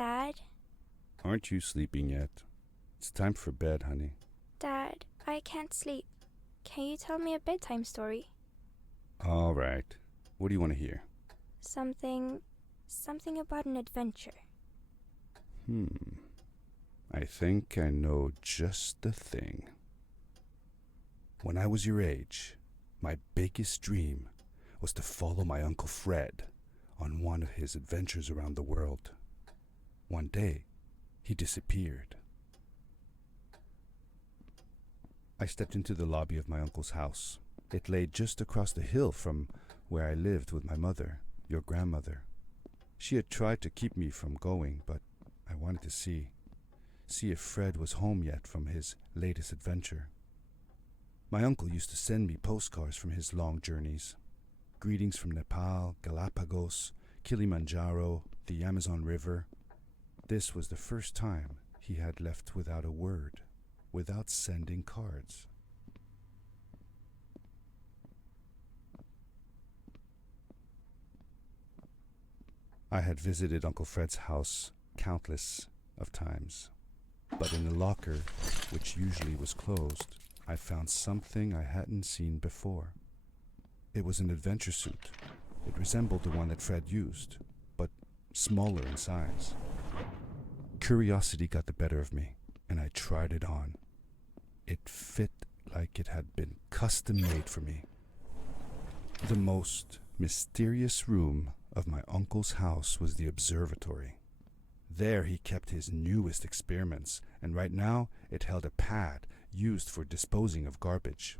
Dad? Aren't you sleeping yet? It's time for bed, honey. Dad, I can't sleep. Can you tell me a bedtime story? All right. What do you want to hear? Something about an adventure. I think I know just the thing. When I was your age, my biggest dream was to follow my Uncle Fred on one of his adventures around the world. One day, he disappeared. I stepped into the lobby of my uncle's house. It lay just across the hill from where I lived with my mother, your grandmother. She had tried to keep me from going, but I wanted to see if Fred was home yet from his latest adventure. My uncle used to send me postcards from his long journeys. Greetings from Nepal, Galapagos, Kilimanjaro, the Amazon River. This was the first time he had left without a word, without sending cards. I had visited Uncle Fred's house countless of times, but in the locker, which usually was closed, I found something I hadn't seen before. It was an adventure suit. It resembled the one that Fred used, but smaller in size. Curiosity got the better of me, and I tried it on. It fit like it had been custom made for me. The most mysterious room of my uncle's house was the observatory. There he kept his newest experiments, and right now it held a pad used for disposing of garbage.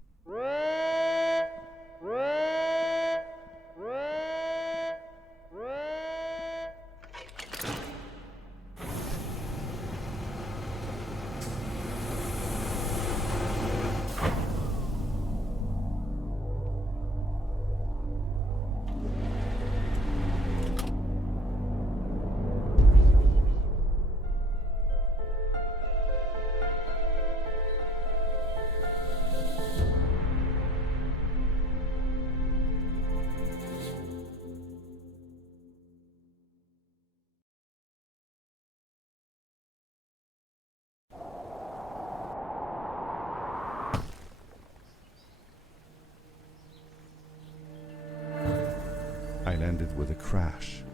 I landed with a crash,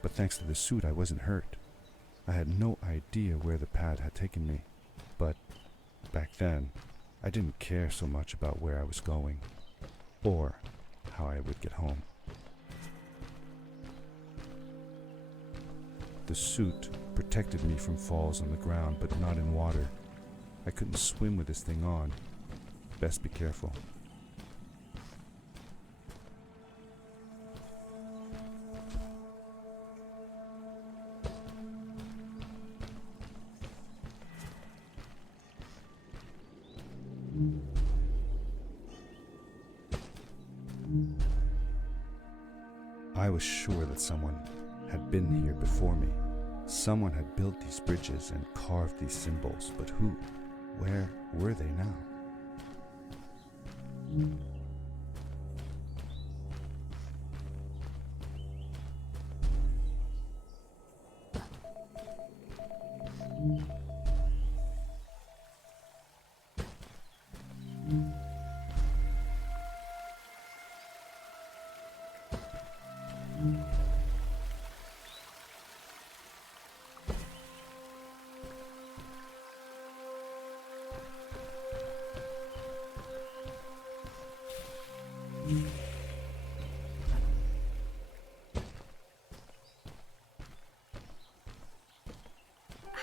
but thanks to the suit I wasn't hurt. I had no idea where the pad had taken me, but back then I didn't care so much about where I was going, or how I would get home. The suit protected me from falls on the ground, but not in water. I couldn't swim with this thing on. Best be careful. I was sure that someone had been here before me. Someone had built these bridges and carved these symbols, but who? Where were they now?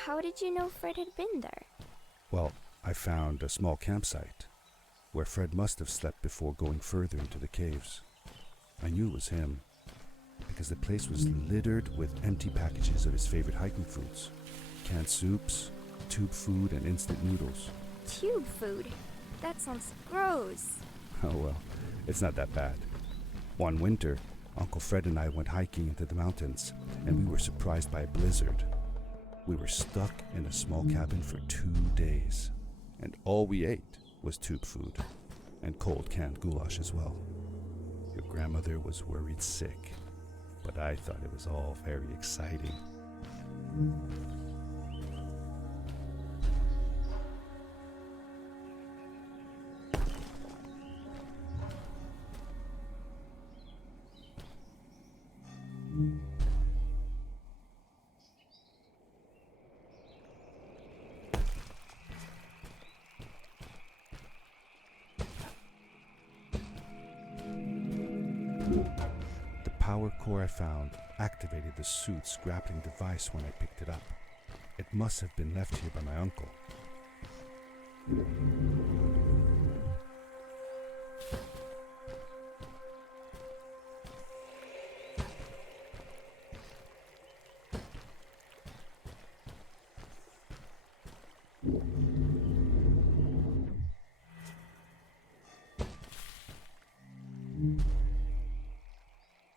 How did you know Fred had been there? Well, I found a small campsite where Fred must have slept before going further into the caves. I knew it was him because the place was littered with empty packages of his favorite hiking foods. Canned soups, tube food, and instant noodles. Tube food? That sounds gross. Oh well, it's not that bad. One winter, Uncle Fred and I went hiking into the mountains, and we were surprised by a blizzard. We were stuck in a small cabin for 2 days, and all we ate was tube food, and cold canned goulash as well. Your grandmother was worried sick, but I thought it was all very exciting. The power core I found activated the suit's grappling device when I picked it up. It must have been left here by my uncle.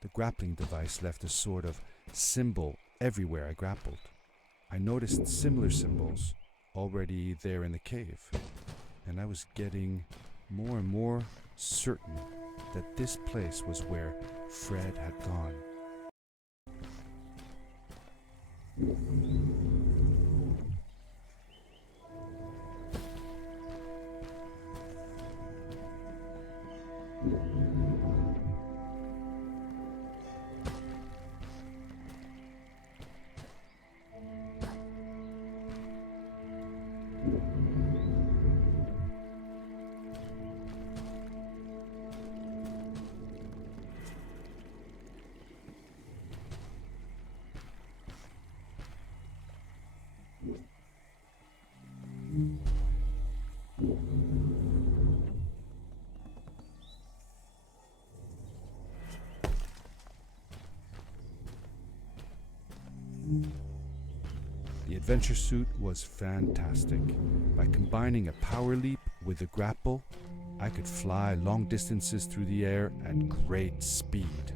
The grappling device left a sort of symbol everywhere I grappled. I noticed similar symbols already there in the cave, and I was getting more and more certain that this place was where Fred had gone. The adventure suit was fantastic. By combining a power leap with a grapple, I could fly long distances through the air at great speed.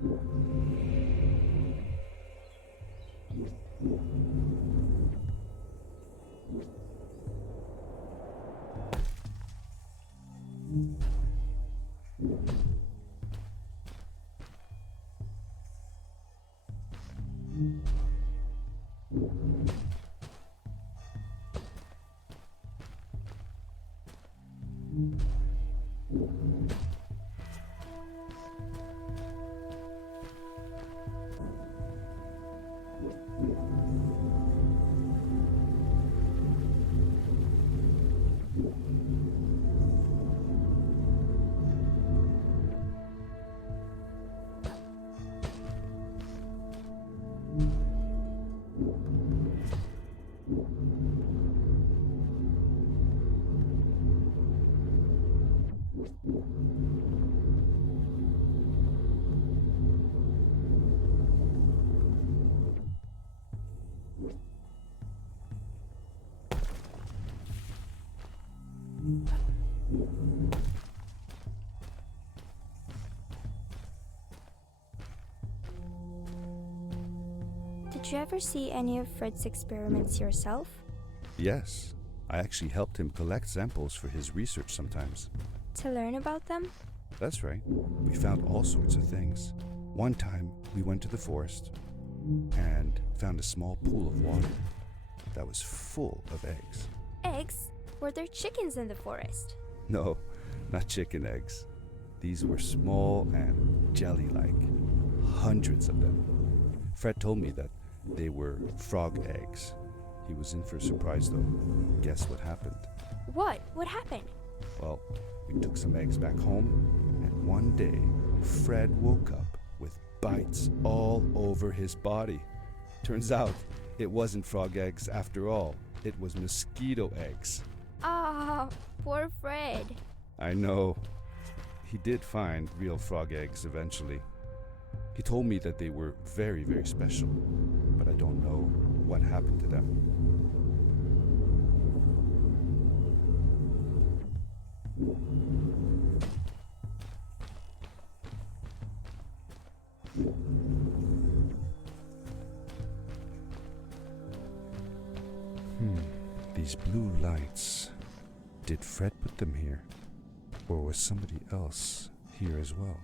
Did you ever see any of Fred's experiments yourself? Yes, I actually helped him collect samples for his research sometimes. To learn about them? That's right. We found all sorts of things. One time, we went to the forest and found a small pool of water that was full of eggs. Eggs? Were there chickens in the forest? No, not chicken eggs. These were small and jelly-like. Hundreds of them. Fred told me that they were frog eggs. He was in for a surprise though. Guess what happened? What? What happened? Well, we took some eggs back home, and one day, Fred woke up with bites all over his body. Turns out, it wasn't frog eggs after all. It was mosquito eggs. Ah, poor Fred. I know. He did find real frog eggs eventually. He told me that they were very, very special, but I don't know what happened to them. These blue lights. Did Fred put them here? Or was somebody else here as well?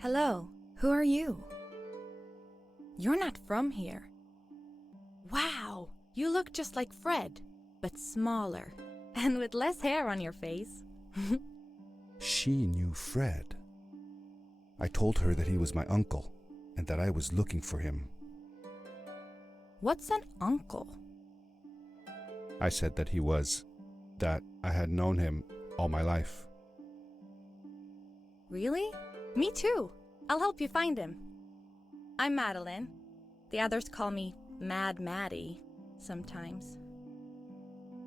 Hello, who are you? You're not from here. Wow, you look just like Fred, but smaller, and with less hair on your face. She knew Fred. I told her that he was my uncle, and that I was looking for him. What's an uncle? I said that that I had known him all my life. Really? Me too. I'll help you find him. I'm Madeline. The others call me Mad Maddie sometimes.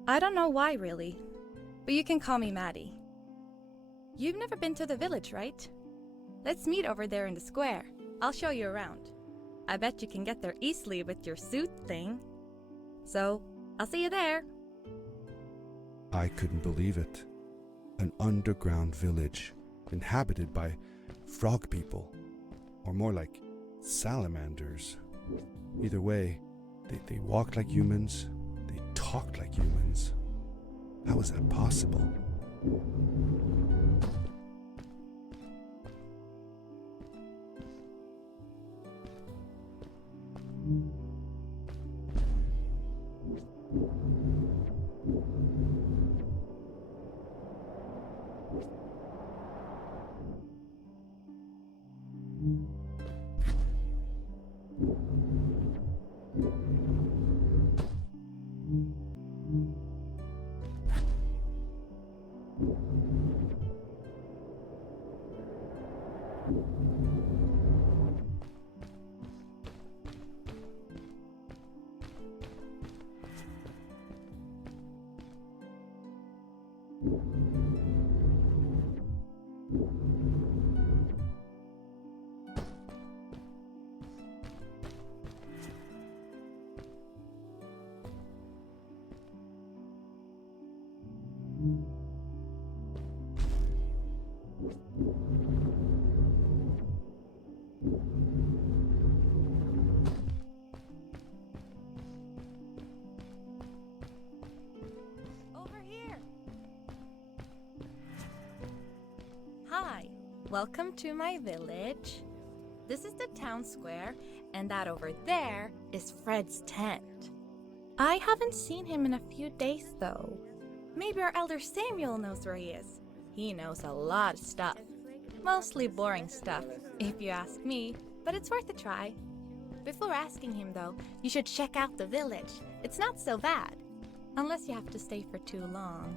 I don't know why really, but you can call me Maddie. You've never been to the village, right? Let's meet over there in the square. I'll show you around. I bet you can get there easily with your suit thing. So, I'll see you there. I couldn't believe it. An underground village inhabited by frog people, or more like salamanders. Either way, they walked like humans, they talked like humans. How is that possible? Over here. Hi, welcome to my village. This is the town square, and that over there is Fred's tent. I haven't seen him in a few days, though. Maybe our elder Samuel knows where he is. He knows a lot of stuff. Mostly boring stuff, if you ask me, but it's worth a try. Before asking him, though, you should check out the village. It's not so bad, unless you have to stay for too long.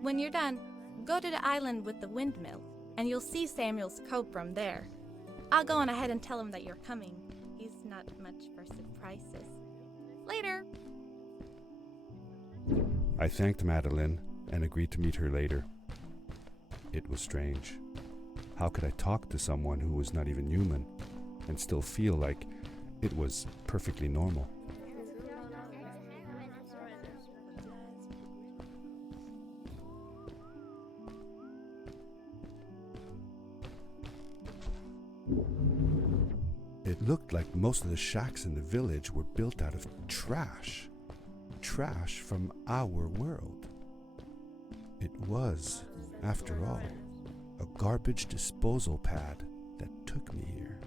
When you're done, go to the island with the windmill, and you'll see Samuel's coat from there. I'll go on ahead and tell him that you're coming. He's not much for surprises. Later! I thanked Madeline and agreed to meet her later. It was strange. How could I talk to someone who was not even human and still feel like it was perfectly normal? It looked like most of the shacks in the village were built out of trash. Trash from our world. It was, after all, a garbage disposal pad that took me here.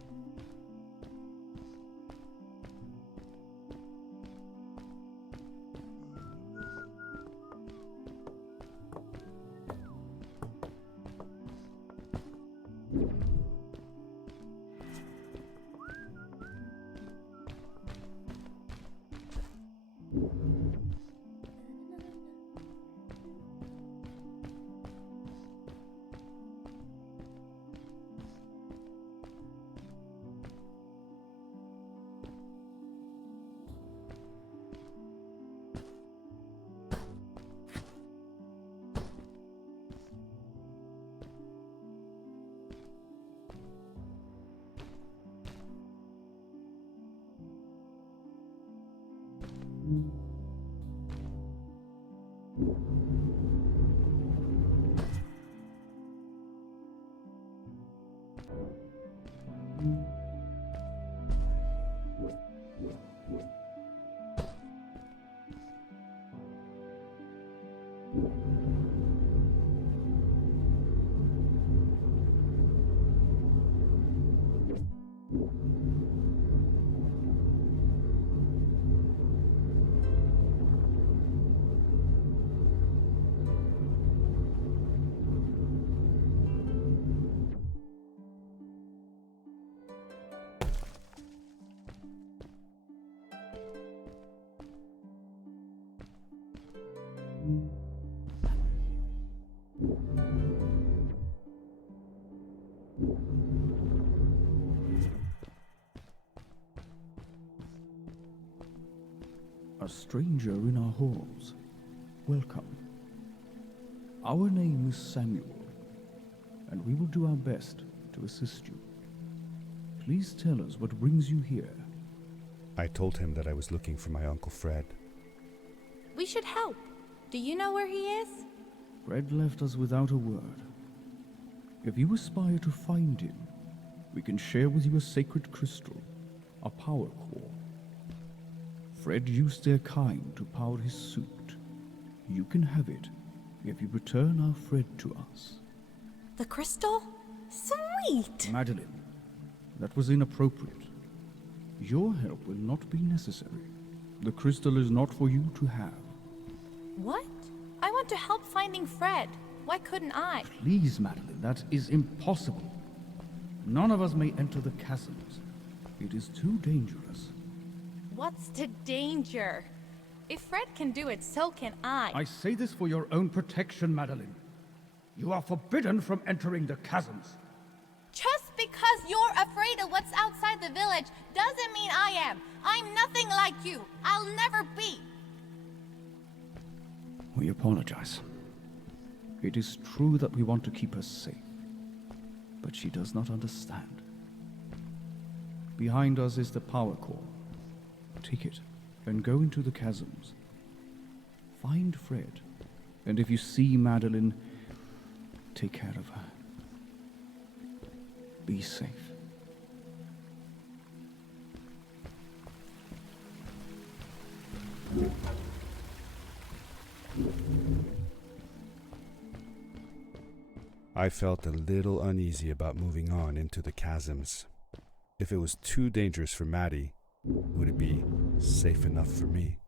A stranger in our halls. Welcome. Our name is Samuel, and we will do our best to assist you. Please tell us what brings you here. I told him that I was looking for my Uncle Fred. We should help. Do you know where he is? Fred left us without a word. If you aspire to find him, we can share with you a sacred crystal, a power core. Fred used their kind to power his suit. You can have it if you return our Fred to us. The crystal? Sweet! Madeline, that was inappropriate. Your help will not be necessary. The crystal is not for you to have. What? I want to help finding Fred. Why couldn't I? Please, Madeline, that is impossible. None of us may enter the chasms. It is too dangerous. What's the danger? If Fred can do it, so can I. I say this for your own protection, Madeline. You are forbidden from entering the chasms. Just you're afraid of what's outside the village doesn't mean I am. I'm nothing like you. I'll never be. We apologize. It is true that we want to keep her safe, but she does not understand. Behind us is the power core. Take it and go into the chasms. Find Fred, and if you see Madeline, take care of her. Be safe. I felt a little uneasy about moving on into the chasms. If it was too dangerous for Maddie, would it be safe enough for me?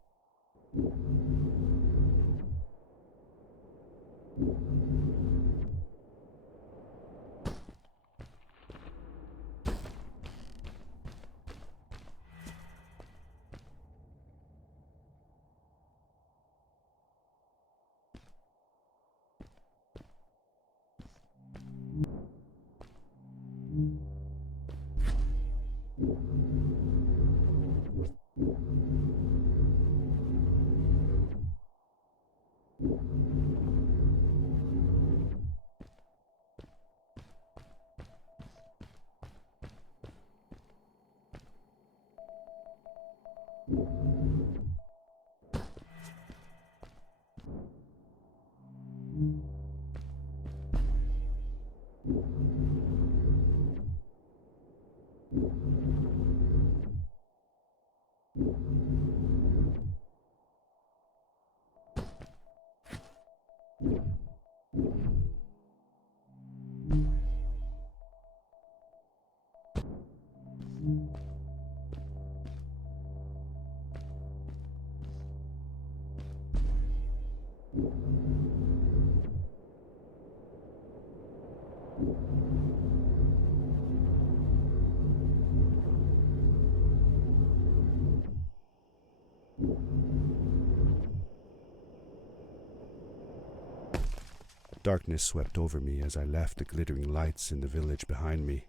Darkness swept over me as I left the glittering lights in the village behind me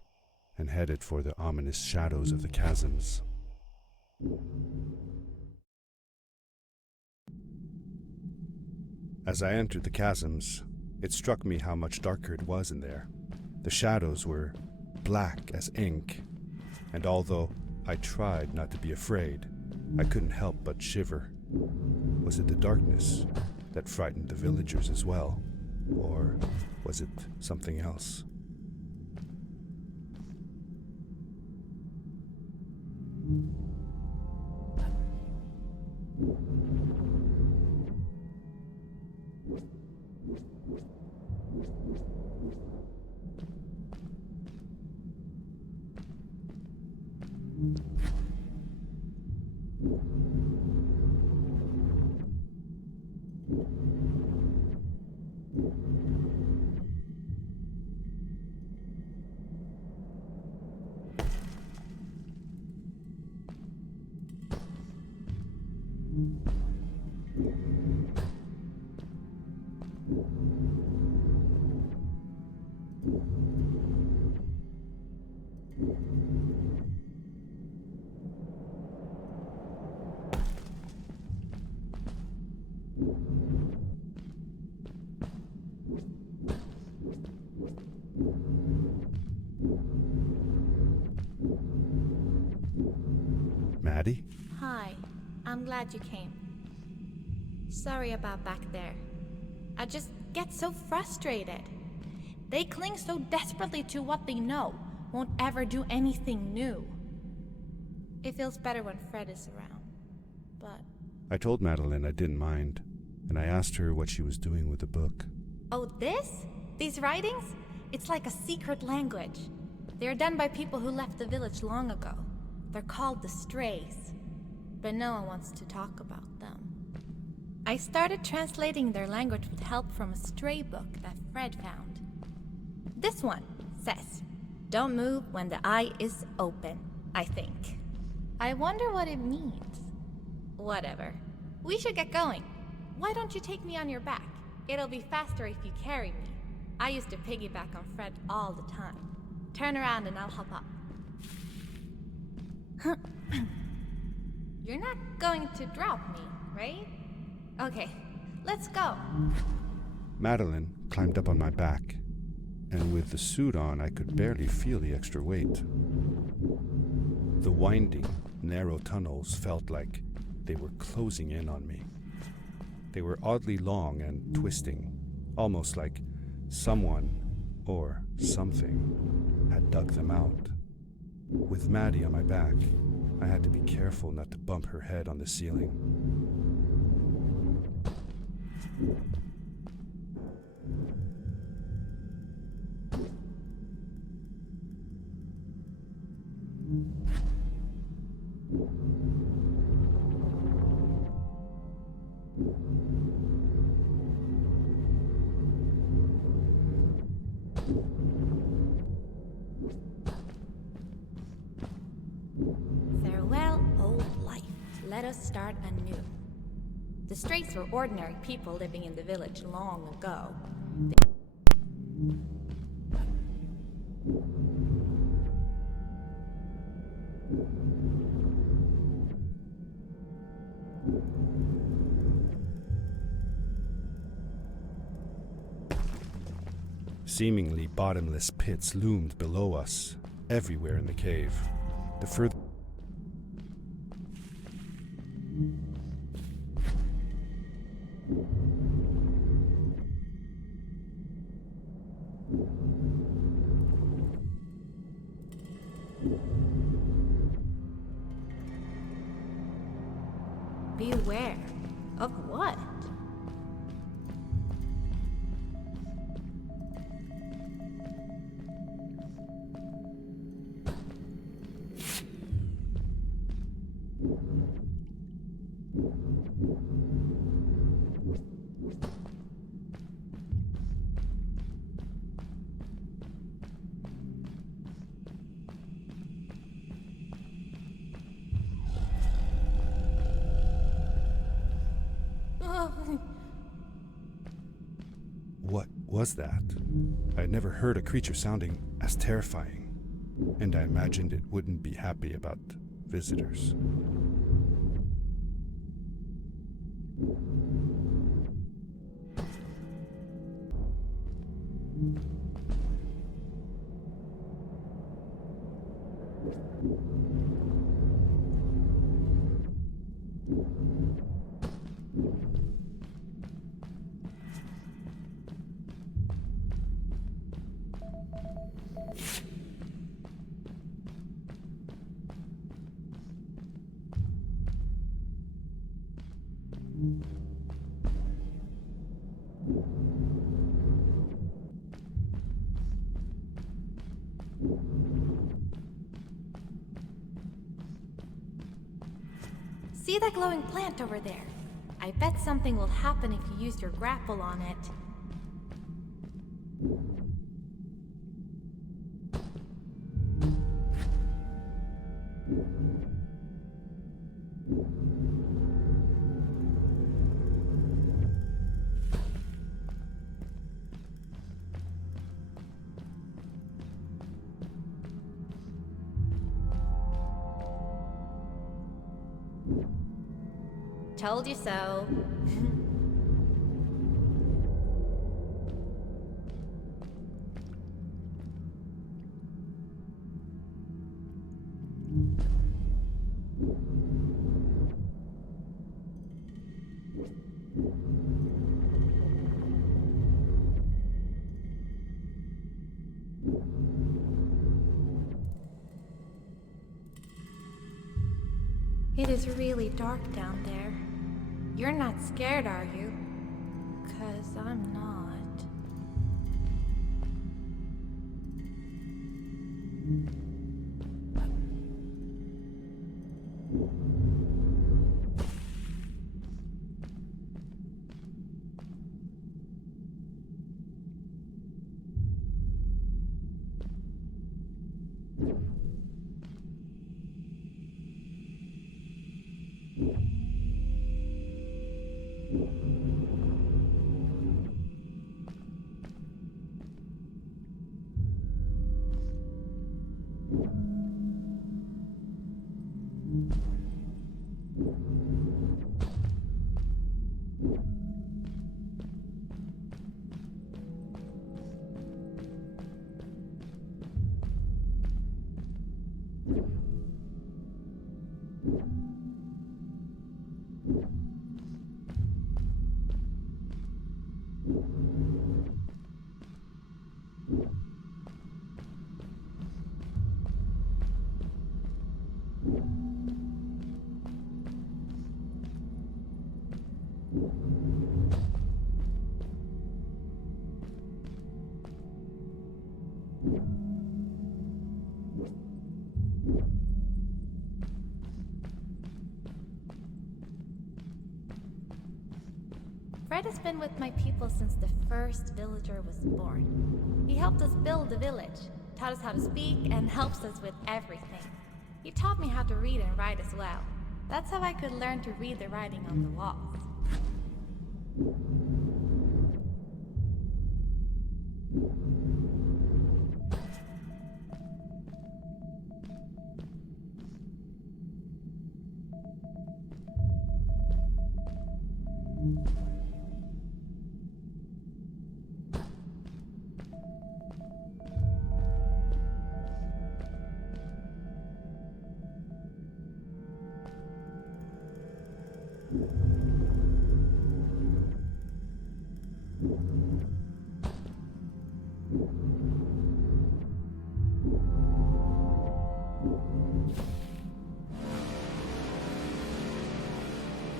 and headed for the ominous shadows of the chasms. As I entered the chasms, it struck me how much darker it was in there. The shadows were black as ink, and although I tried not to be afraid, I couldn't help but shiver. Was it the darkness that frightened the villagers as well? Or was it something else? Maddie? Hi, I'm glad you came. Sorry about back there. I just get so frustrated. They cling so desperately to what they know, won't ever do anything new. It feels better when Fred is around, but... I told Madeline I didn't mind, and I asked her what she was doing with the book. Oh, this? These writings? It's like a secret language. They're done by people who left the village long ago. They're called the Strays, but no one wants to talk about them. I started translating their language with help from a stray book that Fred found. This one says, "Don't move when the eye is open," I think. I wonder what it means. Whatever. We should get going. Why don't you take me on your back? It'll be faster if you carry me. I used to piggyback on Fred all the time. Turn around and I'll hop up. You're not going to drop me, right? Okay, let's go. Madeline climbed up on my back, and with the suit on, I could barely feel the extra weight. The winding, narrow tunnels felt like they were closing in on me. They were oddly long and twisting, almost like someone or something had dug them out. With Maddie on my back, I had to be careful not to bump her head on the ceiling. Farewell, old life. Let us start anew. The Strays were ordinary people living in the village long ago. Seemingly bottomless pits loomed below us, everywhere in the cave. The further Beware. Of what? What was that? I had never heard a creature sounding as terrifying, and I imagined it wouldn't be happy about visitors. See that glowing plant over there? I bet something will happen if you use your grapple on it. Told you so. It is really dark down there. You're not scared, are you? 'Cause I'm not. Fred has been with my people since the first villager was born. He helped us build the village, taught us how to speak, and helps us with everything. He taught me how to read and write as well. That's how I could learn to read the writing on the walls.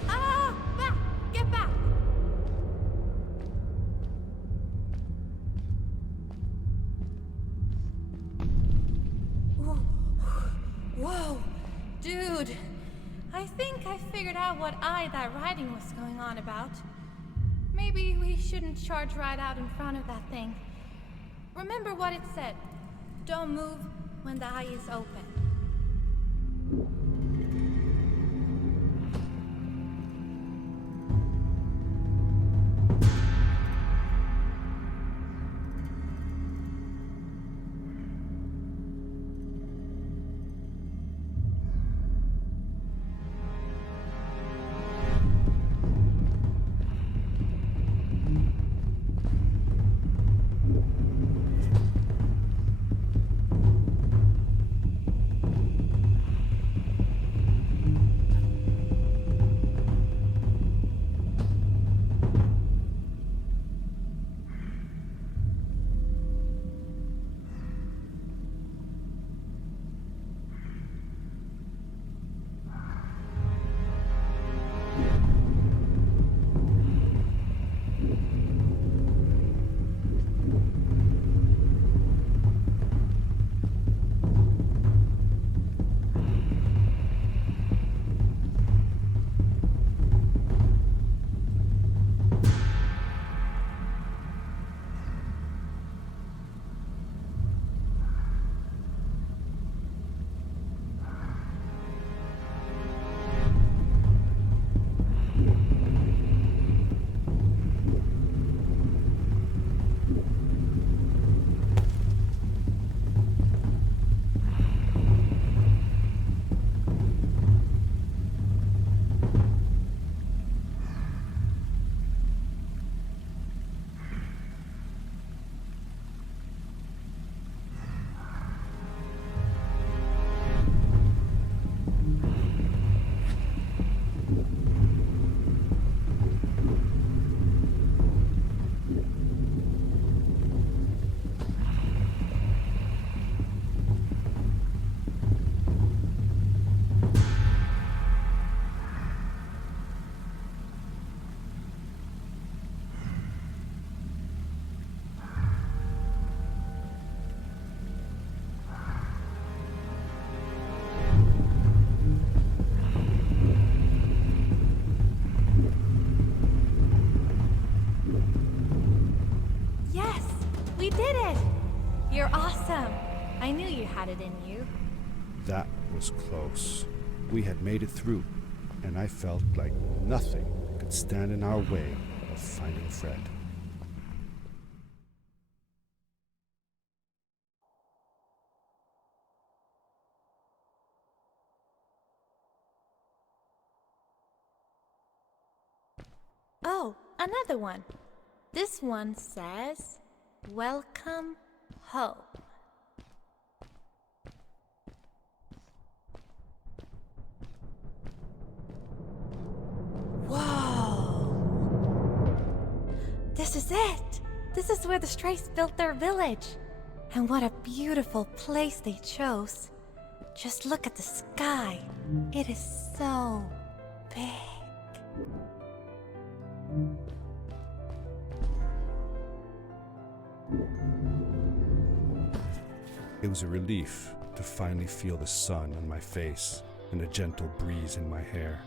Ah! Back! Get back! Whoa! Dude! I think I figured out what that writing was going on about. Maybe we shouldn't charge right out in front of that thing. Remember what it said. Don't move when the eye is open. We did it! You're awesome. I knew you had it in you. That was close. We had made it through, and I felt like nothing could stand in our way of finding Fred. Oh, another one. This one says, "Welcome home." Whoa! This is it! This is where the Strays built their village. And what a beautiful place they chose. Just look at the sky. It is so big. It was a relief to finally feel the sun on my face and a gentle breeze in my hair.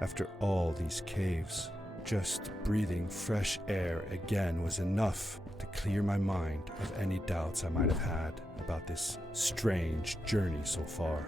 After all these caves, just breathing fresh air again was enough to clear my mind of any doubts I might have had about this strange journey so far.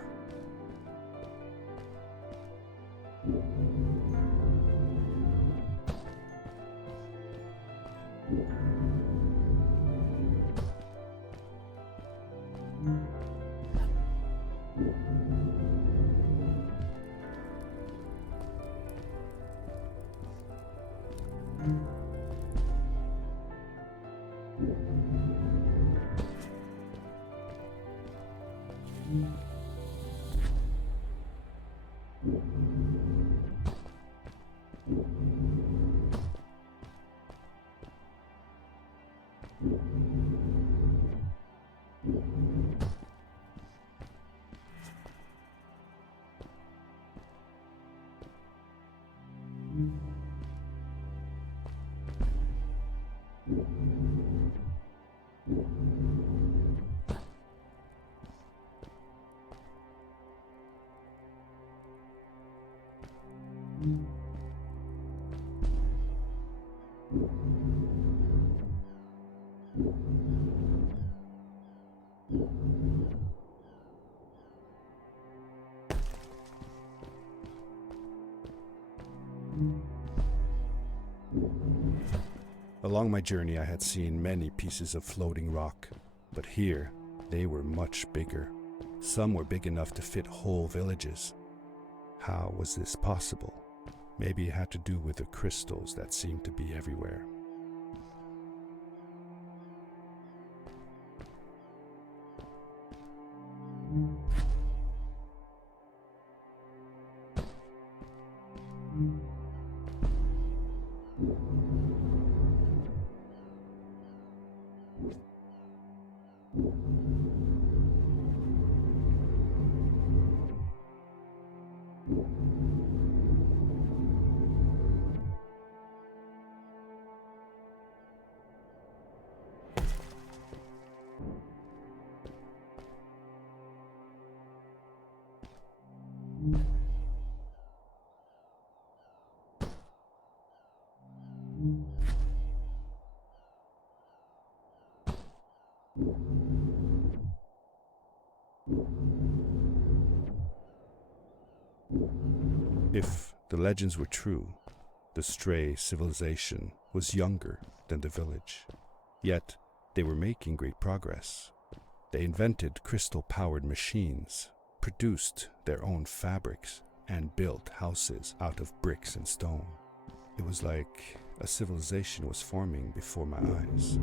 Along my journey I had seen many pieces of floating rock, but here they were much bigger. Some were big enough to fit whole villages. How was this possible? Maybe it had to do with the crystals that seemed to be everywhere. If the legends were true, the Stray civilization was younger than the village. Yet they were making great progress. They invented crystal-powered machines, produced their own fabrics, and built houses out of bricks and stone. It was like a civilization was forming before my eyes.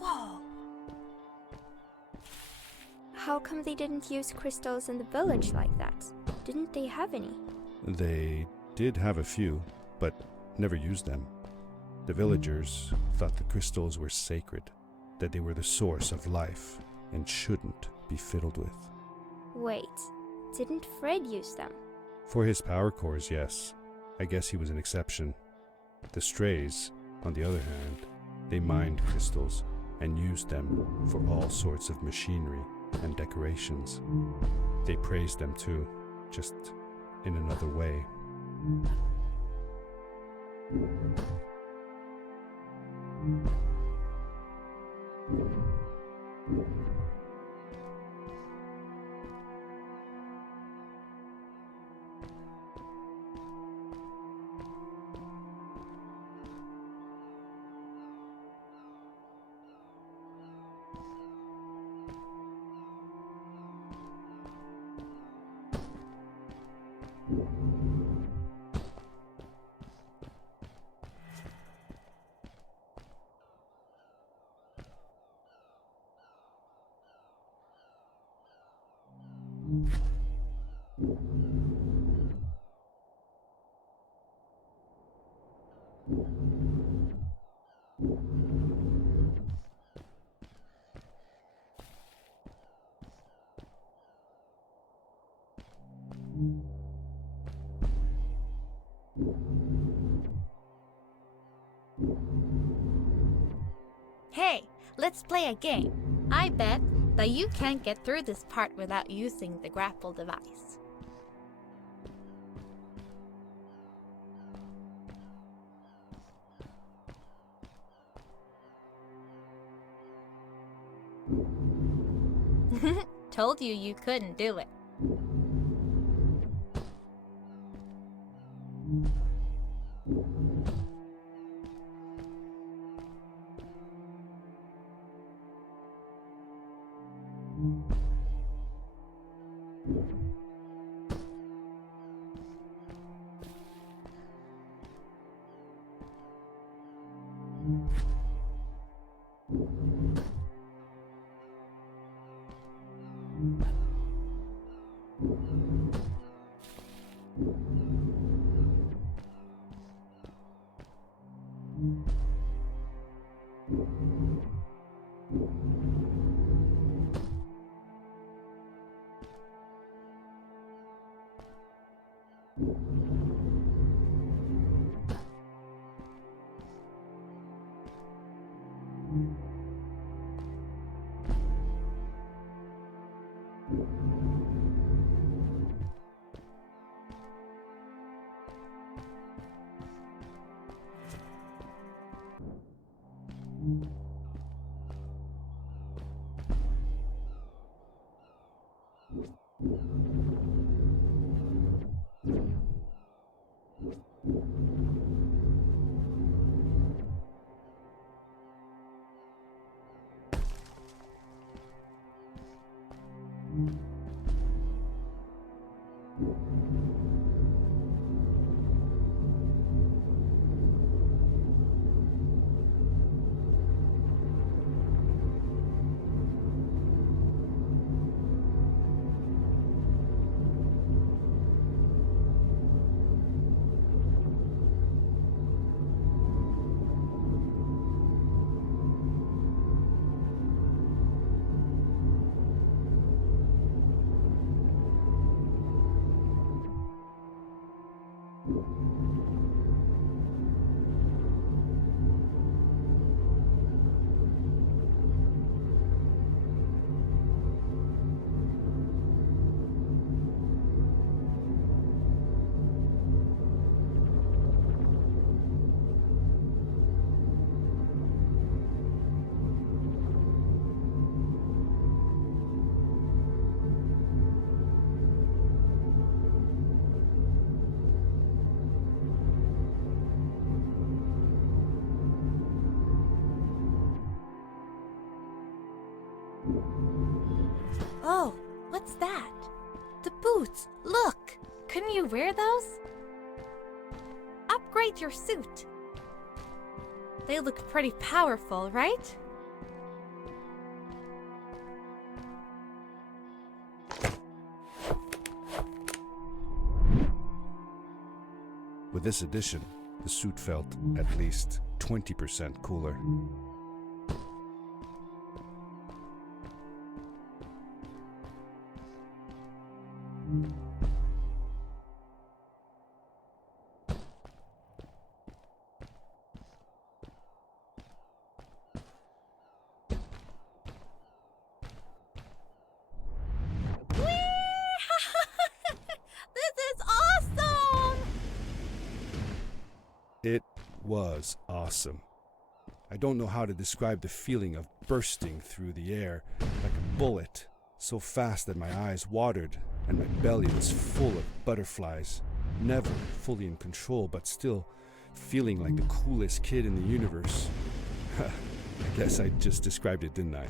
Whoa! How come they didn't use crystals in the village like that? Didn't they have any? They did have a few, but never used them. The villagers thought the crystals were sacred, that they were the source of life and shouldn't be fiddled with. Wait, didn't Fred use them? For his power cores, yes. I guess he was an exception. The Strays, on the other hand, they mined crystals, and used them for all sorts of machinery and decorations. They praised them too, just in another way. Hey, let's play a game. I bet that you can't get through this part without using the grapple device. Told you you couldn't do it. Oh, what's that? The boots! Look! Couldn't you wear those? Upgrade your suit! They look pretty powerful, right? With this addition, the suit felt at least 20% cooler. It was awesome. I don't know how to describe the feeling of bursting through the air like a bullet, so fast that my eyes watered and my belly was full of butterflies, never fully in control, but still feeling like the coolest kid in the universe. I guess I just described it, didn't I?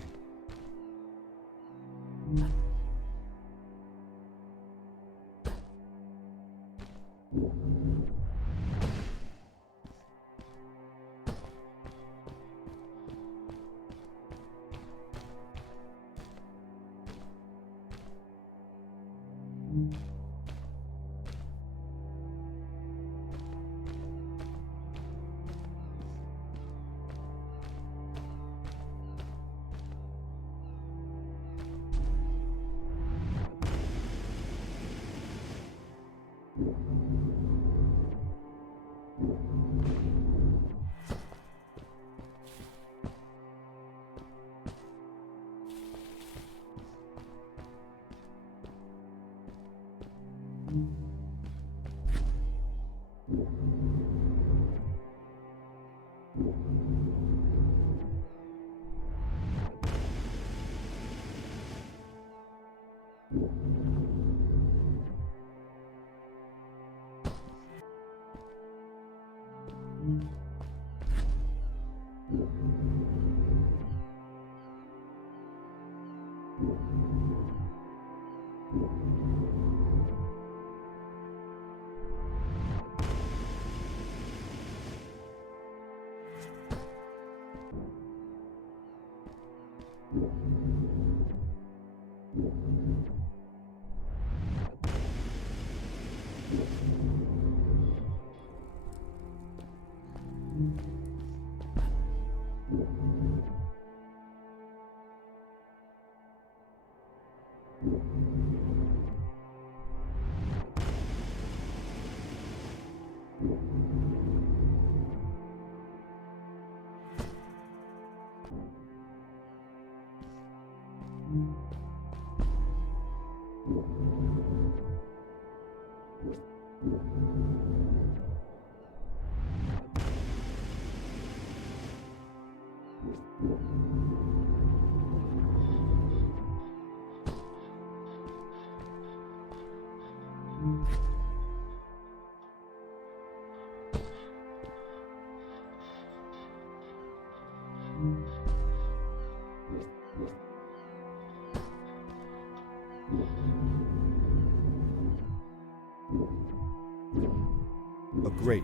A great,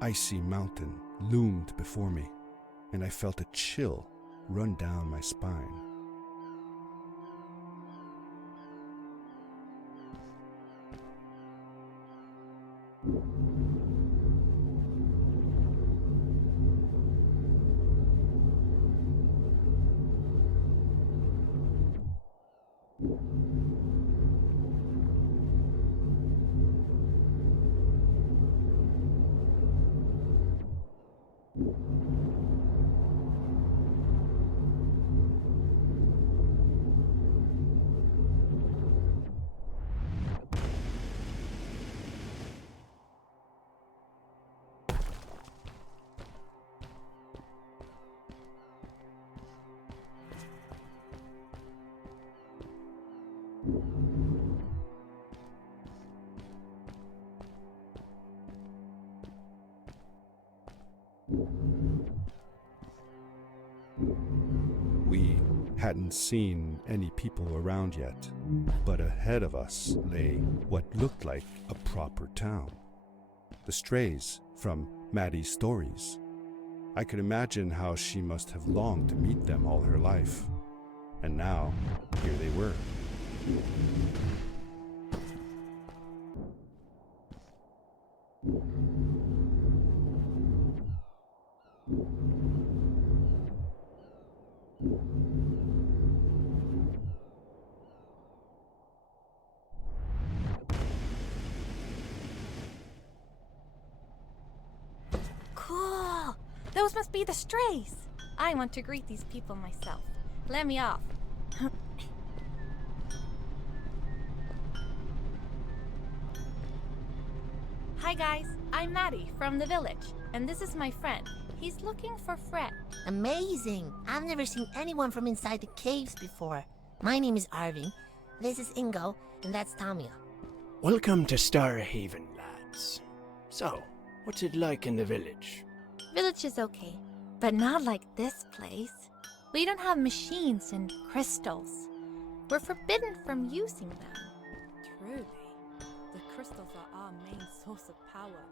icy mountain loomed before me, and I felt a chill run down my spine. We hadn't seen any people around yet, but ahead of us lay what looked like a proper town. The strays from Maddie's stories. I could imagine how she must have longed to meet them all her life. And now, here they were. Cool! Those must be the strays. I want to greet these people myself. Let me off. Hi Hi guys, I'm Maddie from the village, and this is my friend. He's looking for Fred. Amazing! I've never seen anyone from inside the caves before. My name is Arvin, this is Ingo, and that's Tamia. Welcome to Starhaven, lads. So, what's it like in the village? Village is okay, but not like this place. We don't have machines and crystals. We're forbidden from using them. Truly, the crystals are our main source of power.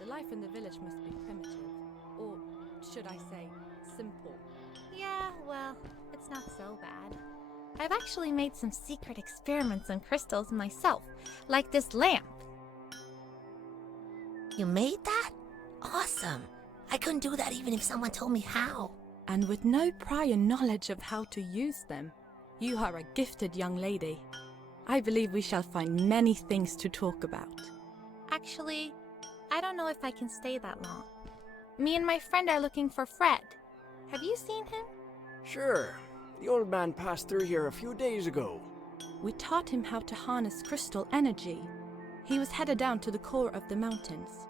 The life in the village must be primitive, or should I say, simple. Yeah, well, it's not so bad. I've actually made some secret experiments on crystals myself, like this lamp. You made that? Awesome! I couldn't do that even if someone told me how. And with no prior knowledge of how to use them, you are a gifted young lady. I believe we shall find many things to talk about. Actually, I don't know if I can stay that long. Me and my friend are looking for Fred. Have you seen him? Sure. The old man passed through here a few days ago. We taught him how to harness crystal energy. He was headed down to the core of the mountains.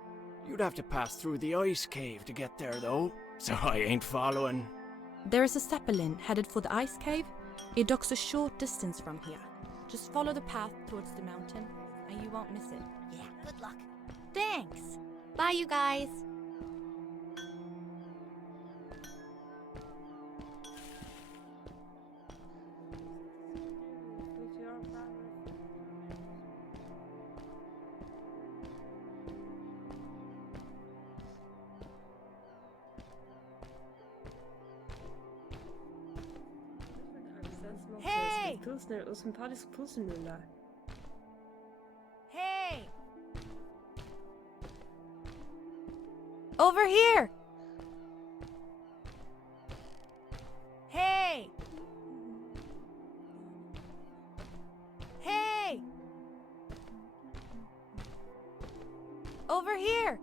You'd have to pass through the ice cave to get there, though, so I ain't following. There is a zeppelin headed for the ice cave. It docks a short distance from here. Just follow the path towards the mountain, and you won't miss it. Yeah, good luck. Thanks. Bye, you guys. Hey! Hey! Over here! Hey! Hey! Over here!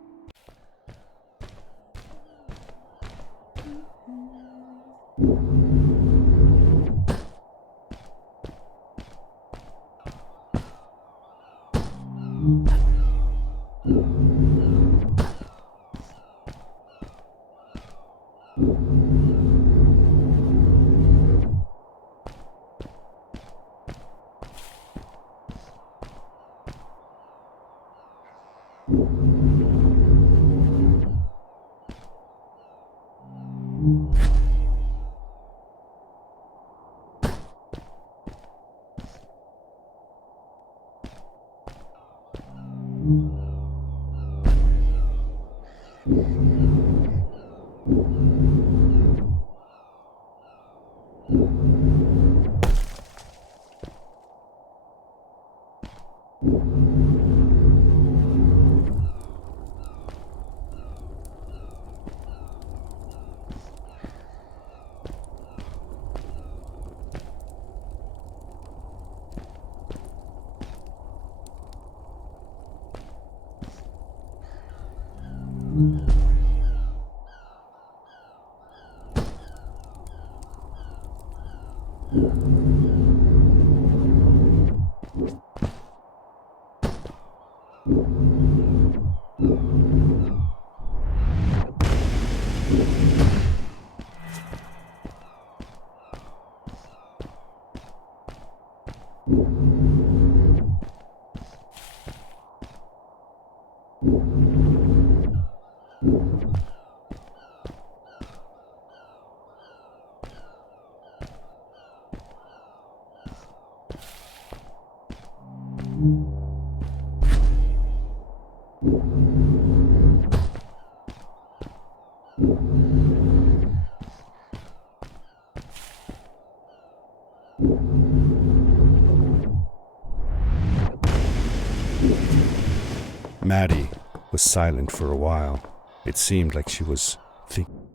Maddie was silent for a while. It seemed like she was thinking.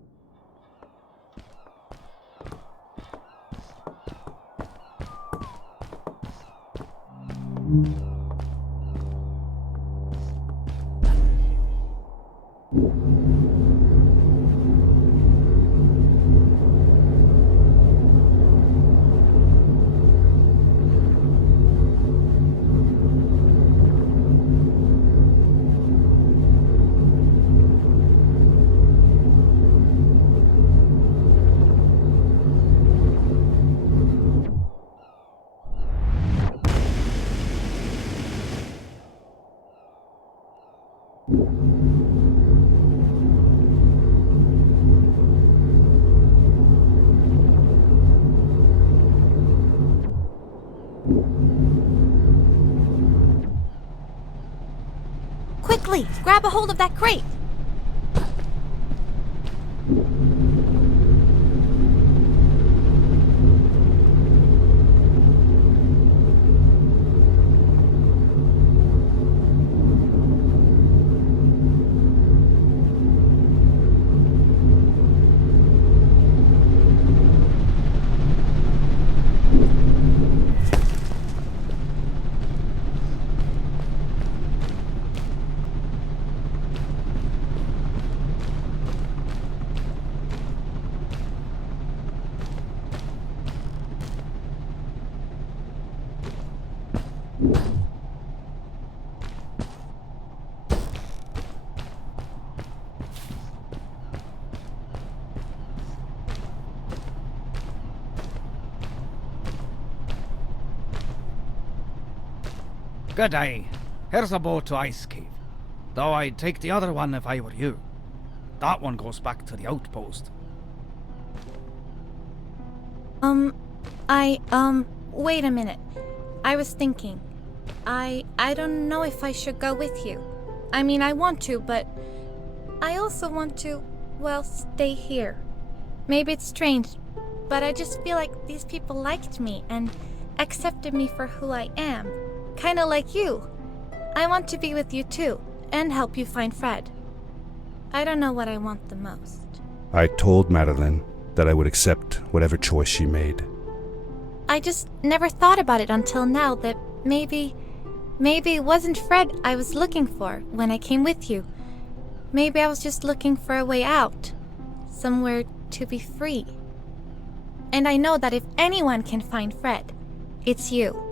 Quickly, grab a hold of that crate. Good day. Here's a boat to Ice Cave. Though I'd take the other one if I were you. That one goes back to the outpost. Wait a minute. I was thinking. I don't know if I should go with you. I mean, I want to, but I also want to, well, stay here. Maybe it's strange, but I just feel like these people liked me and accepted me for who I am. Kinda like you. I want to be with you too, and help you find Fred. I don't know what I want the most. I told Madeline that I would accept whatever choice she made. I just never thought about it until now that maybe it wasn't Fred I was looking for when I came with you. Maybe I was just looking for a way out. Somewhere to be free. And I know that if anyone can find Fred, it's you.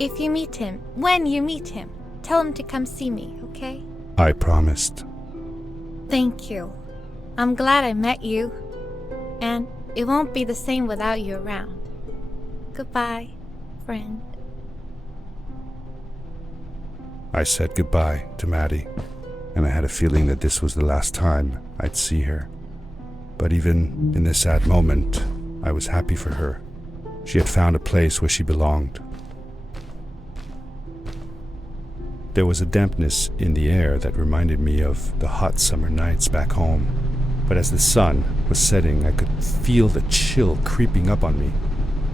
If you meet him, when you meet him, tell him to come see me, okay? I promised. Thank you. I'm glad I met you. And it won't be the same without you around. Goodbye, friend. I said goodbye to Maddie, and I had a feeling that this was the last time I'd see her. But even in this sad moment, I was happy for her. She had found a place where she belonged. There was a dampness in the air that reminded me of the hot summer nights back home. But as the sun was setting, I could feel the chill creeping up on me,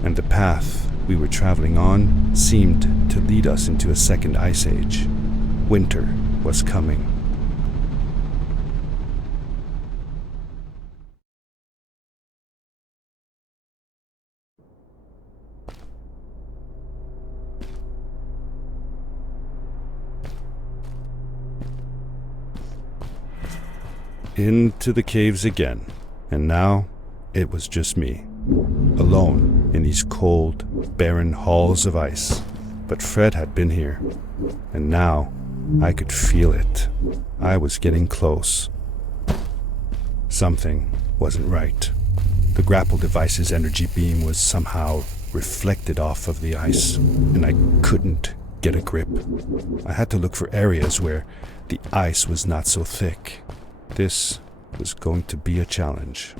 and the path we were traveling on seemed to lead us into a second ice age. Winter was coming. Into the caves again, and now it was just me, alone in these cold, barren halls of ice. But Fred had been here, and now I could feel it. I was getting close. Something wasn't right. The grapple device's energy beam was somehow reflected off of the ice, and I couldn't get a grip. I had to look for areas where the ice was not so thick. This was going to be a challenge.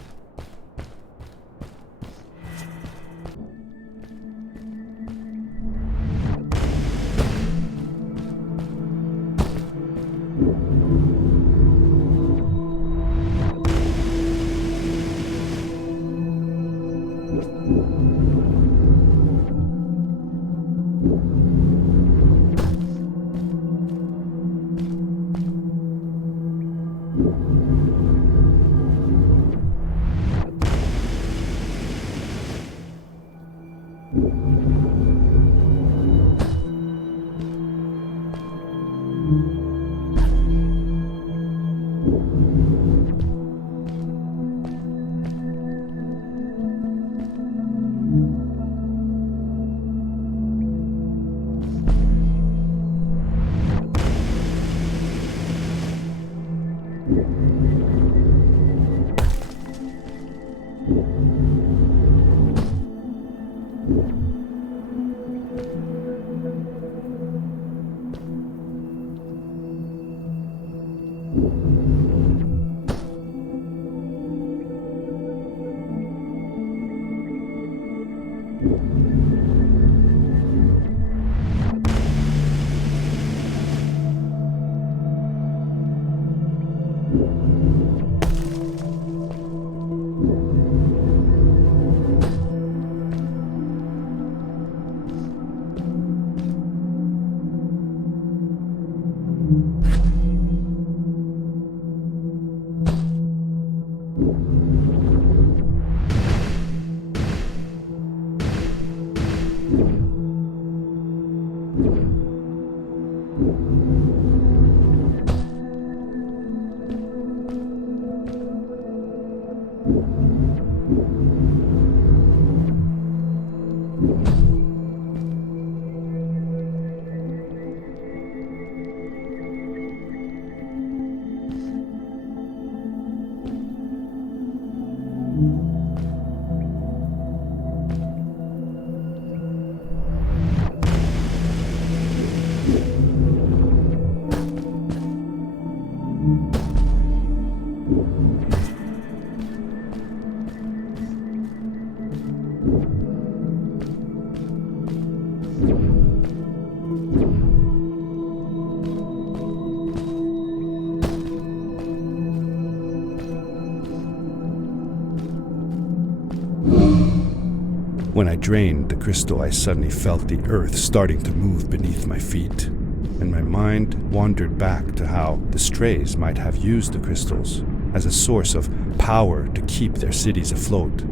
When I drained the crystal, I suddenly felt the earth starting to move beneath my feet, and my mind wandered back to how the strays might have used the crystals as a source of power to keep their cities afloat.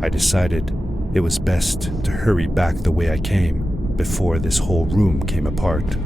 I decided it was best to hurry back the way I came before this whole room came apart.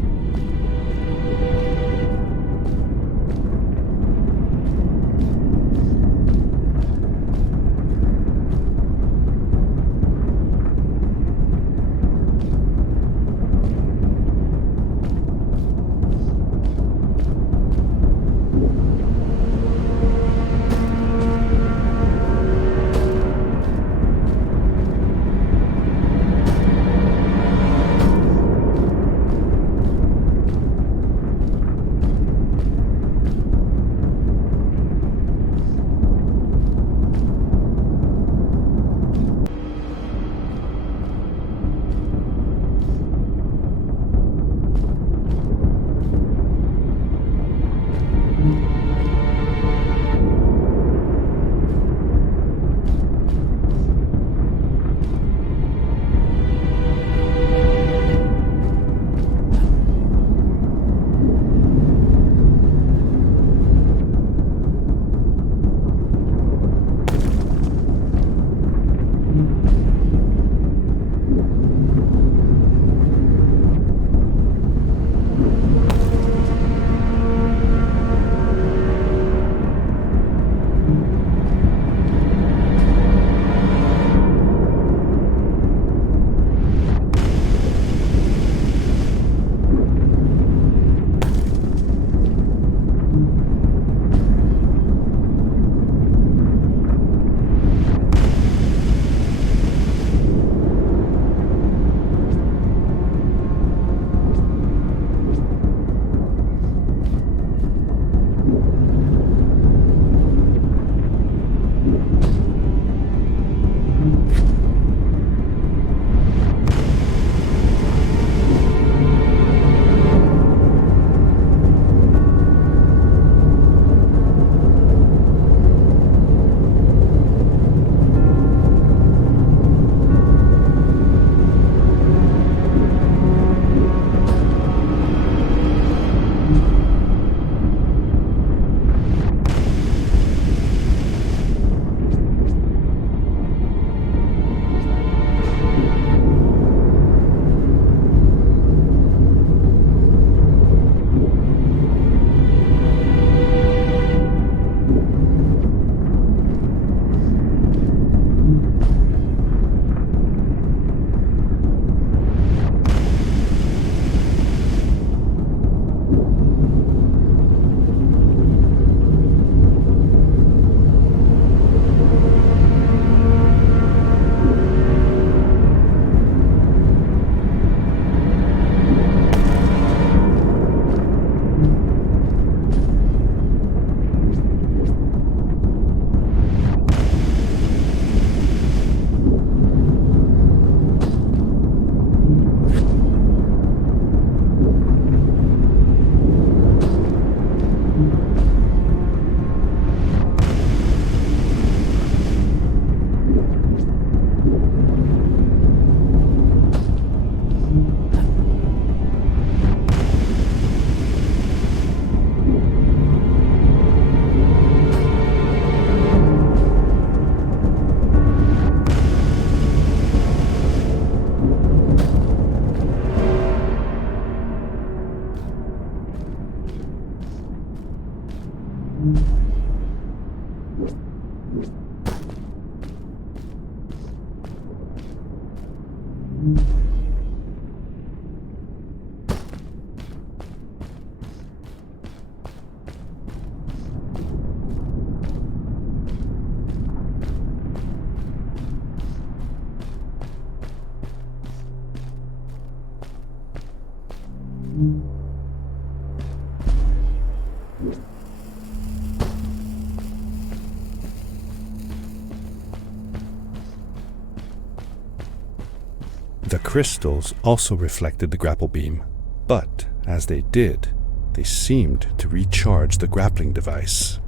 The crystals also reflected the grapple beam, but as they did, they seemed to recharge the grappling device.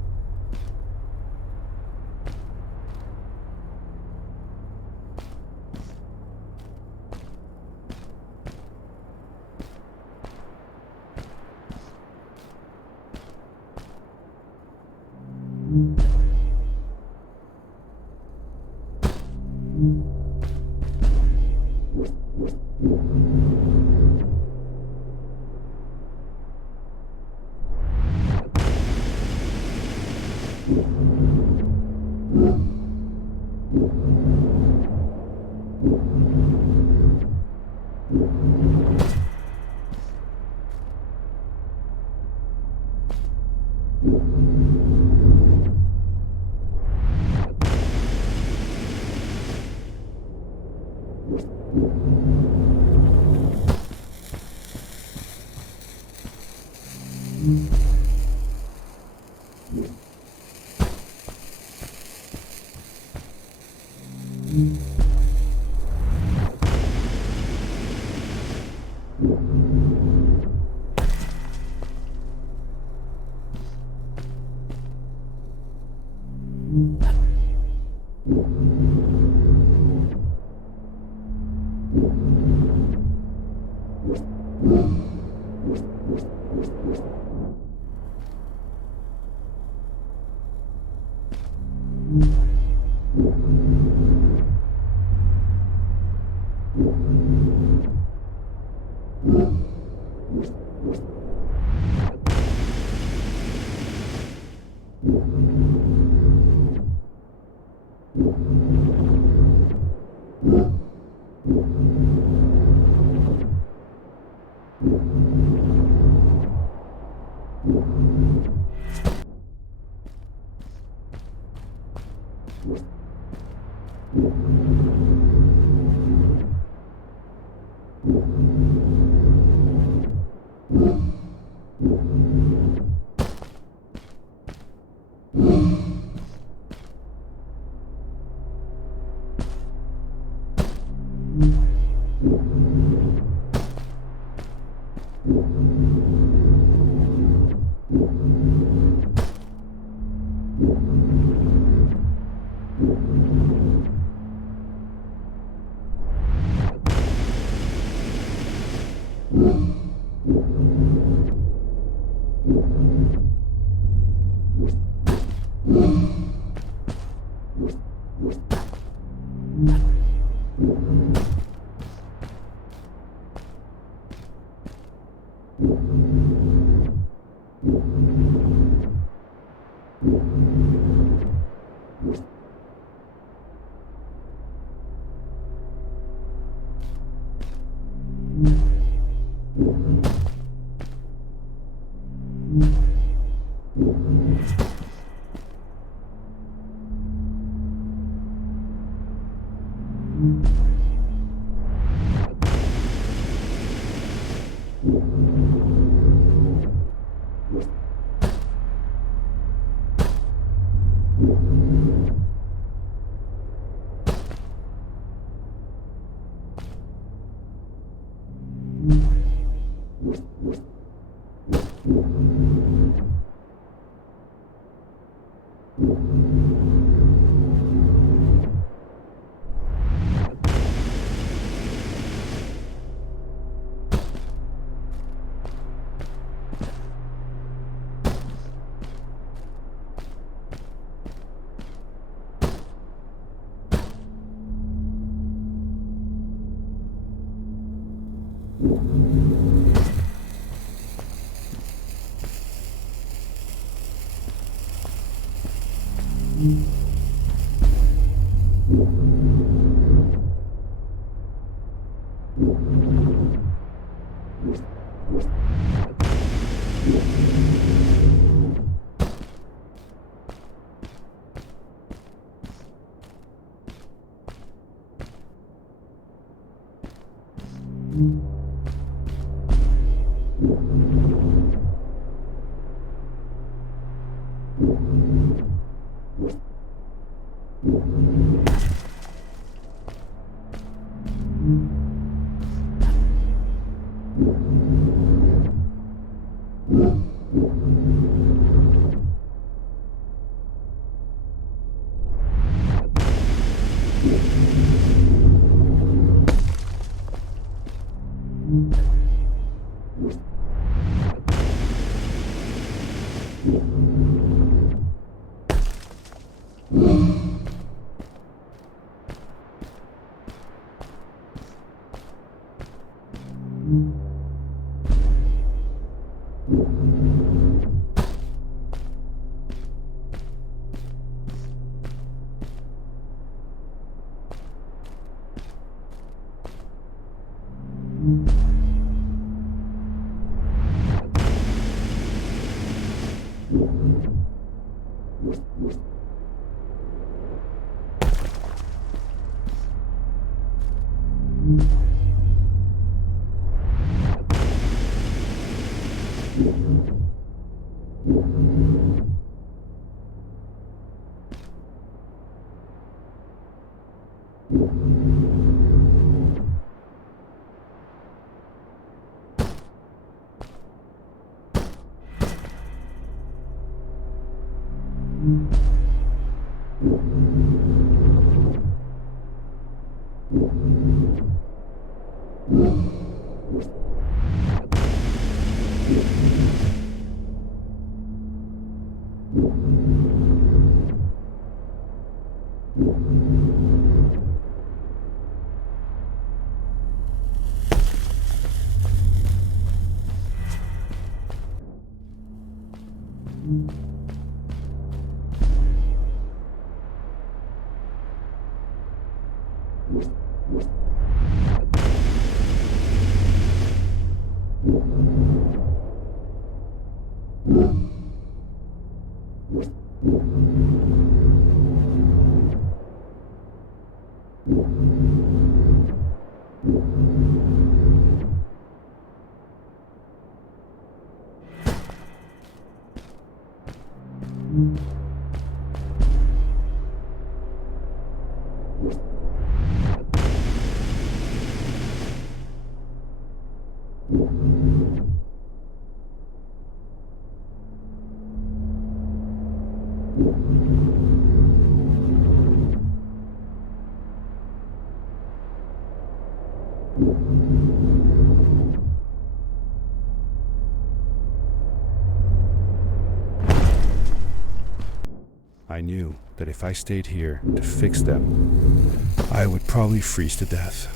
I knew that if I stayed here to fix them, I would probably freeze to death.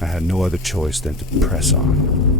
I had no other choice than to press on.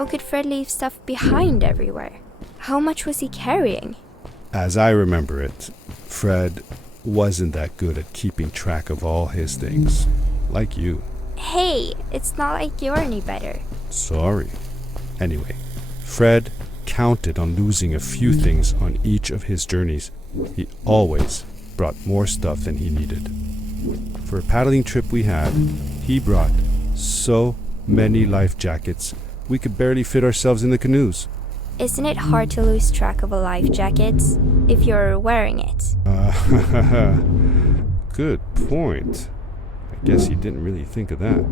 How could Fred leave stuff behind everywhere? How much was he carrying? As I remember it, Fred wasn't that good at keeping track of all his things, like you. Hey, it's not like you're any better. Sorry. Anyway, Fred counted on losing a few things on each of his journeys. He always brought more stuff than he needed. For a paddling trip we had, he brought so many life jackets we could barely fit ourselves in the canoes. Isn't it hard to lose track of a life jacket if you're wearing it? Good point. I guess he didn't really think of that.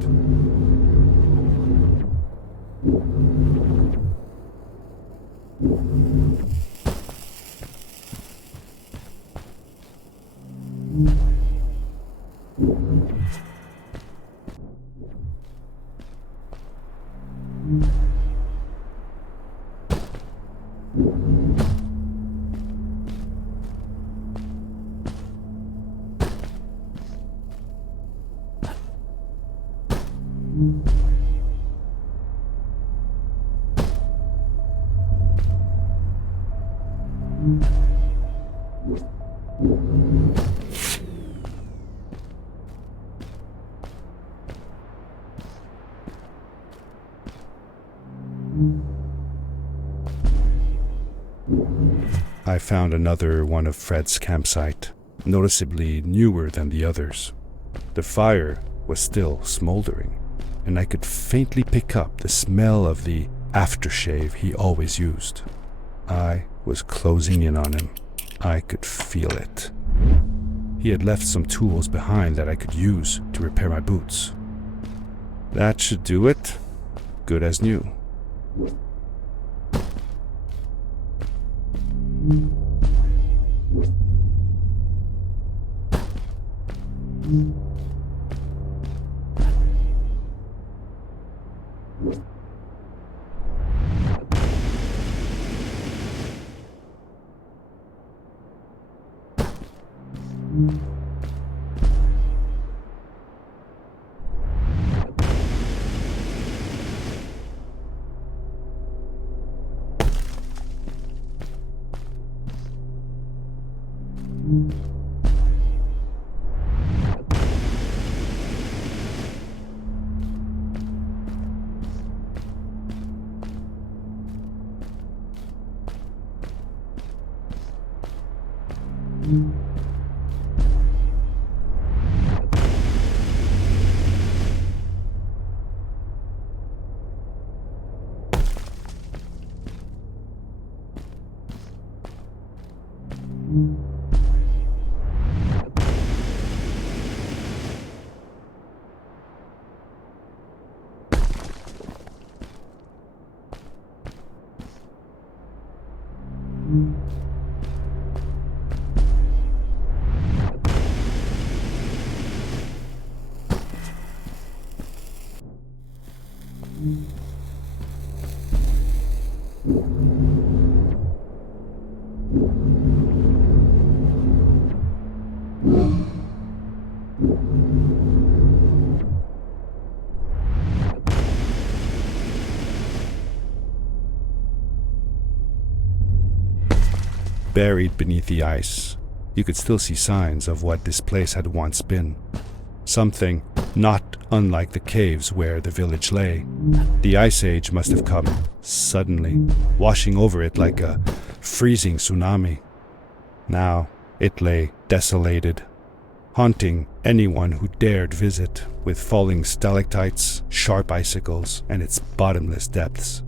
I found another one of Fred's campsite, noticeably newer than the others. The fire was still smoldering, and I could faintly pick up the smell of the aftershave he always used. I was closing in on him. I could feel it. He had left some tools behind that I could use to repair my boots. That should do it. Good as new. Buried beneath the ice, you could still see signs of what this place had once been. Something not unlike the caves where the village lay. The Ice Age must have come suddenly, washing over it like a freezing tsunami. Now it lay desolated, haunting anyone who dared visit, with falling stalactites, sharp icicles, and its bottomless depths.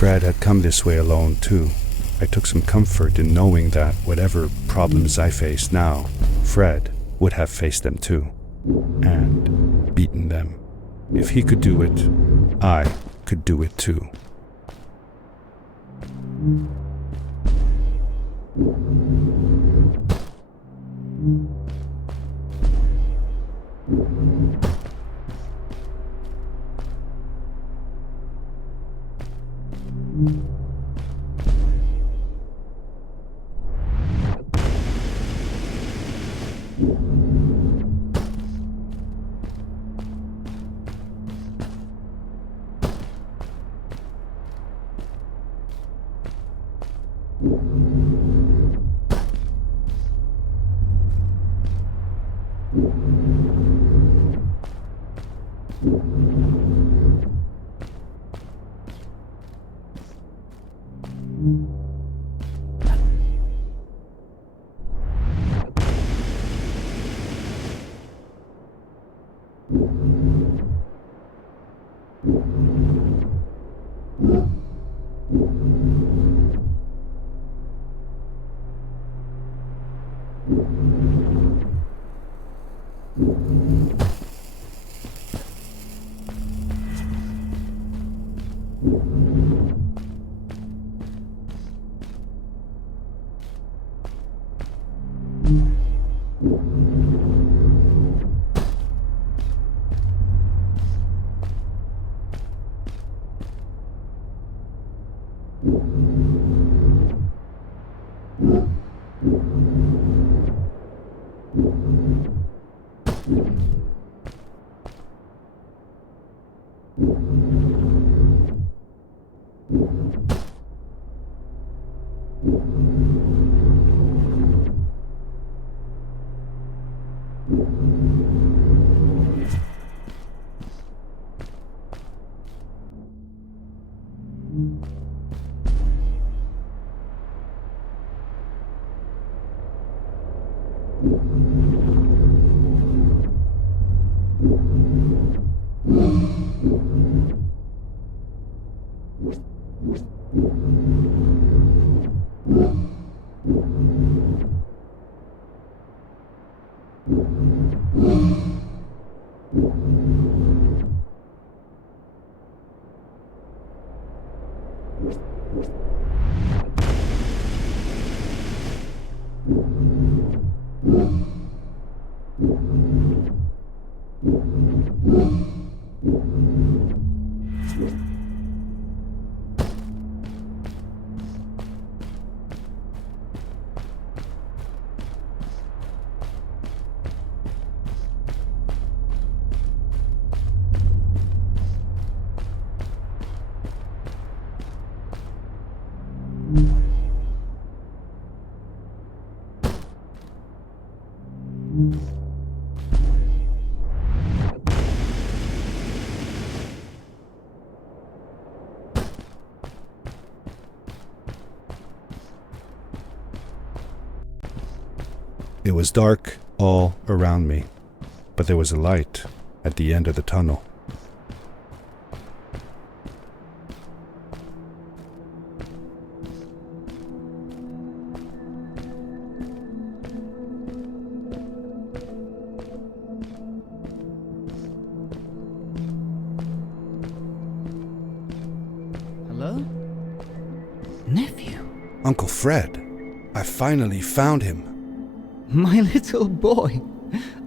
Fred had come this way alone, too. I took some comfort in knowing that whatever problems I face now, Fred would have faced them too, and beaten them. If he could do it, I could do it too. It was dark all around me, but there was a light at the end of the tunnel. Hello? Nephew? Uncle Fred, I finally found him. My little boy.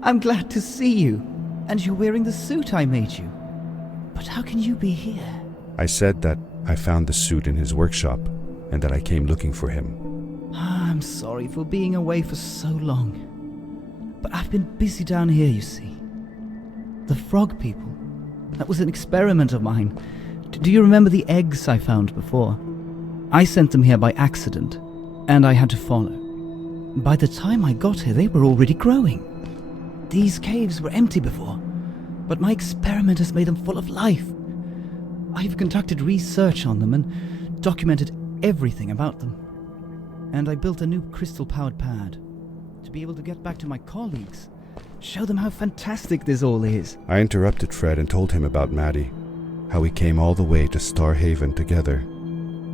I'm glad to see you. And you're wearing the suit I made you. But how can you be here? I said that I found the suit in his workshop and that I came looking for him. I'm sorry for being away for so long. But I've been busy down here, you see. The frog people. That was an experiment of mine. Do you remember the eggs I found before? I sent them here by accident, and I had to follow. By the time I got here, they were already growing. These caves were empty before, but my experiment has made them full of life. I've conducted research on them and documented everything about them. And I built a new crystal-powered pad to be able to get back to my colleagues, show them how fantastic this all is. I interrupted Fred and told him about Maddie, how we came all the way to Starhaven together,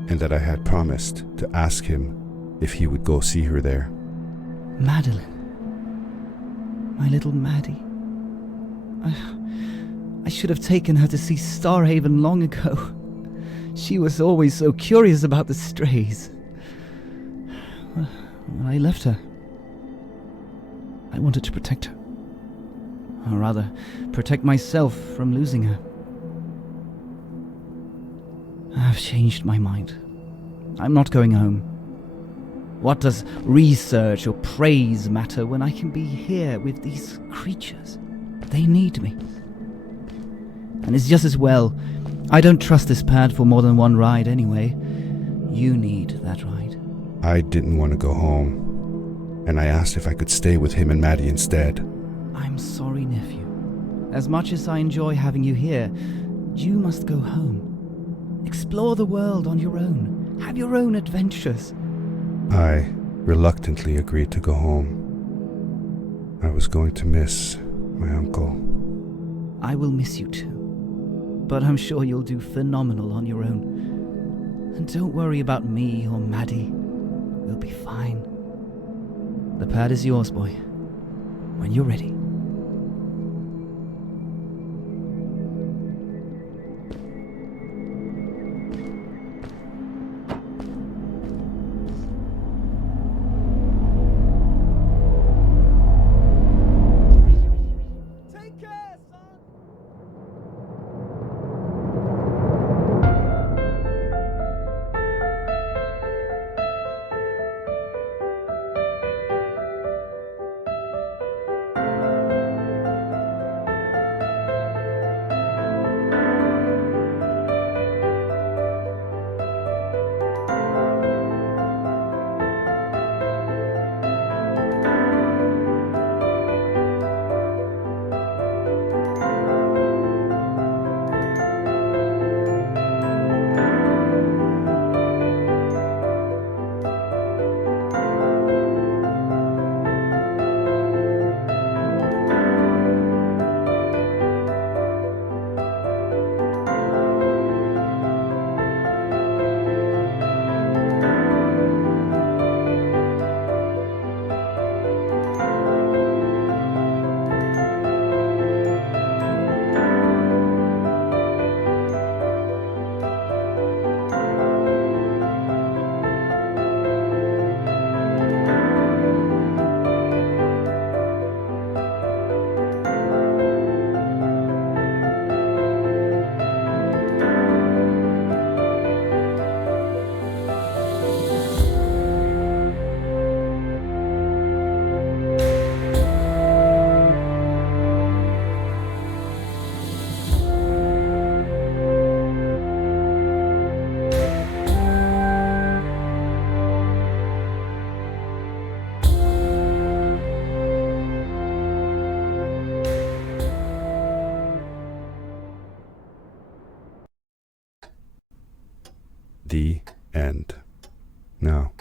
and that I had promised to ask him if he would go see her there. Madeline. My little Maddie. I should have taken her to see Starhaven long ago. She was always so curious about the strays. Well, I left her. I wanted to protect her. Or rather, protect myself from losing her. I've changed my mind. I'm not going home. What does research or praise matter when I can be here with these creatures? They need me. And it's just as well. I don't trust this pad for more than one ride anyway. You need that ride. I didn't want to go home, and I asked if I could stay with him and Maddie instead. I'm sorry, nephew. As much as I enjoy having you here, you must go home. Explore the world on your own. Have your own adventures. I reluctantly agreed to go home. I was going to miss my uncle. I will miss you too. But I'm sure you'll do phenomenal on your own. And don't worry about me or Maddie. We'll be fine. The pad is yours, boy. When you're ready. The end. Now,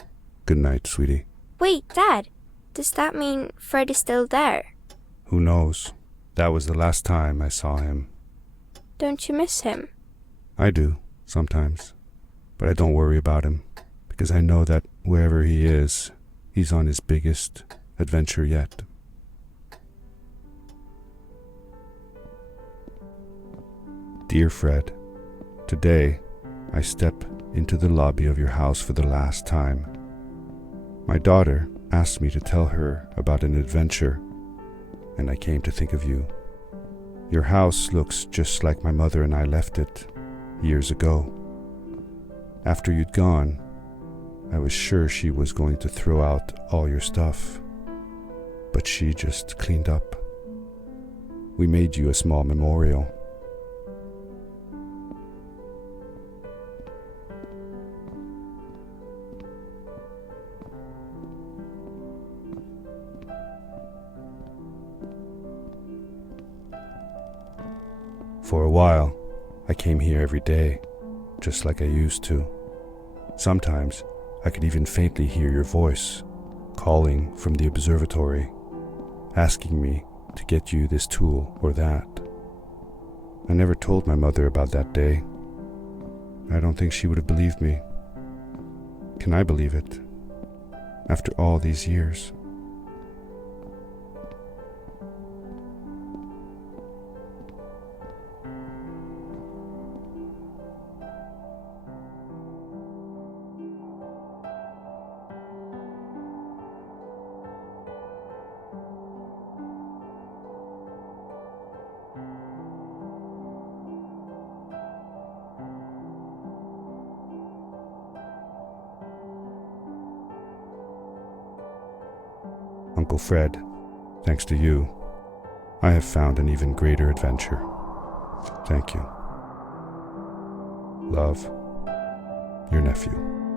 good night, sweetie. Wait, Dad. Does that mean Fred is still there? Who knows? That was the last time I saw him. Don't you miss him? I do, sometimes. But I don't worry about him, because I know that wherever he is, he's on his biggest adventure yet. Dear Fred, today I step into the lobby of your house for the last time. My daughter asked me to tell her about an adventure, and I came to think of you. Your house looks just like my mother and I left it years ago. After you'd gone, I was sure she was going to throw out all your stuff, but she just cleaned up. We made you a small memorial. For a while, I came here every day, just like I used to. Sometimes, I could even faintly hear your voice, calling from the observatory, asking me to get you this tool or that. I never told my mother about that day. I don't think she would have believed me, Can I believe it? After all these years. Uncle Fred, thanks to you, I have found an even greater adventure. Thank you. Love, your nephew.